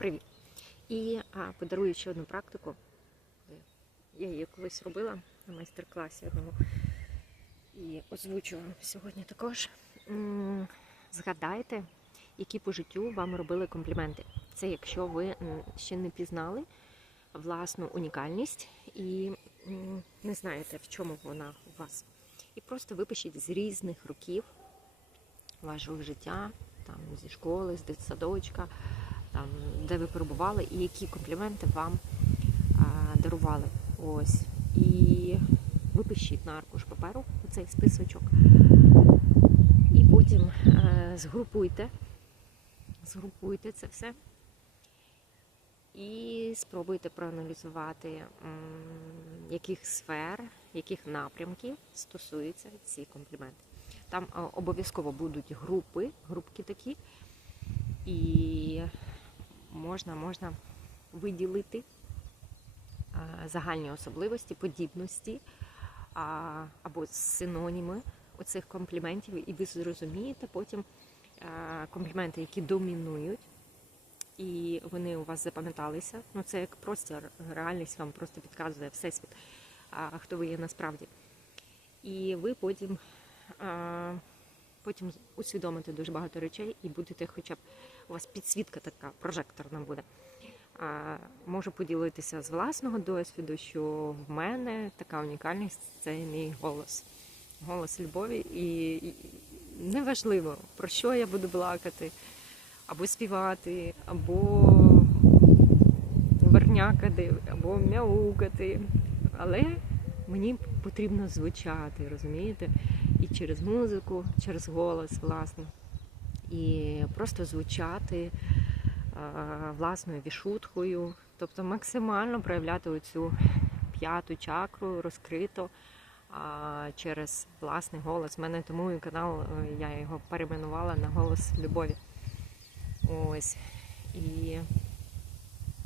Привіт! І а, подарую ще одну практику. Я її колись робила на майстер-класі одному. І озвучу сьогодні також. Згадайте, які по життю вам робили компліменти. Це якщо ви ще не пізнали власну унікальність і не знаєте, в чому вона у вас. І просто випишіть з різних років вашого життя, там зі школи, з дитсадочка, там, де ви перебували, і які компліменти вам а, дарували. Ось. І випишіть на аркуш паперу цей списочок. І потім е, згрупуйте, згрупуйте це все. І спробуйте проаналізувати, яких сфер, яких напрямків стосуються ці компліменти. Там е, обов'язково будуть групи, групки такі, і можна, можна виділити е, загальні особливості, подібності або синоніми оцих компліментів, і ви зрозумієте потім е, компліменти, які домінують, і вони у вас запам'яталися. Ну це як простір, реальність вам просто підказує всесвіт, хто ви є насправді. І ви потім а, потім усвідомите дуже багато речей і будете хоча б у вас підсвітка така прожекторна буде. А, можу поділитися з власного досвіду, що в мене така унікальність це мій голос. Голос любові, і, неважливо, про що я буду плакати, або співати, або вернякати, або мяукати. Але мені потрібно звучати, розумієте? І через музику, через голос, власне. І просто звучати власною вішуткою, тобто максимально проявляти оцю п'яту чакру розкрито через власний голос. У мене тому і канал, е, я його перейменувала на голос любові. Ось. І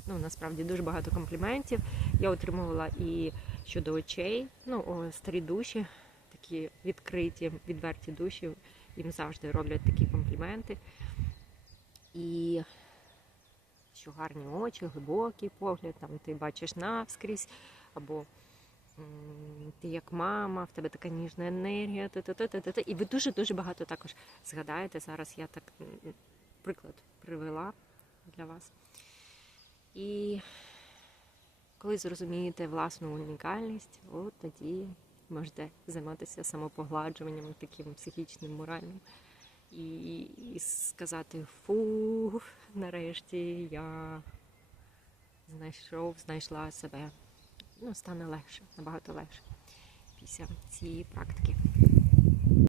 ну, насправді дуже багато компліментів. Я отримувала і щодо очей, ну, старі душі, такі відкриті, відверті душі, їм завжди роблять такі компліменти. І що гарні очі, глибокий погляд, там ти бачиш навскрізь, або ти як мама, в тебе така ніжна енергія, та-та-та-та-та. і ви дуже-дуже багато також згадаєте. Зараз я так приклад привела для вас. І коли зрозумієте власну унікальність, от тоді можете займатися самопогладжуванням таким психічним, моральним. І, і сказати фу, нарешті я знайшов, знайшла себе. Ну, стане легше, набагато легше після цієї практики.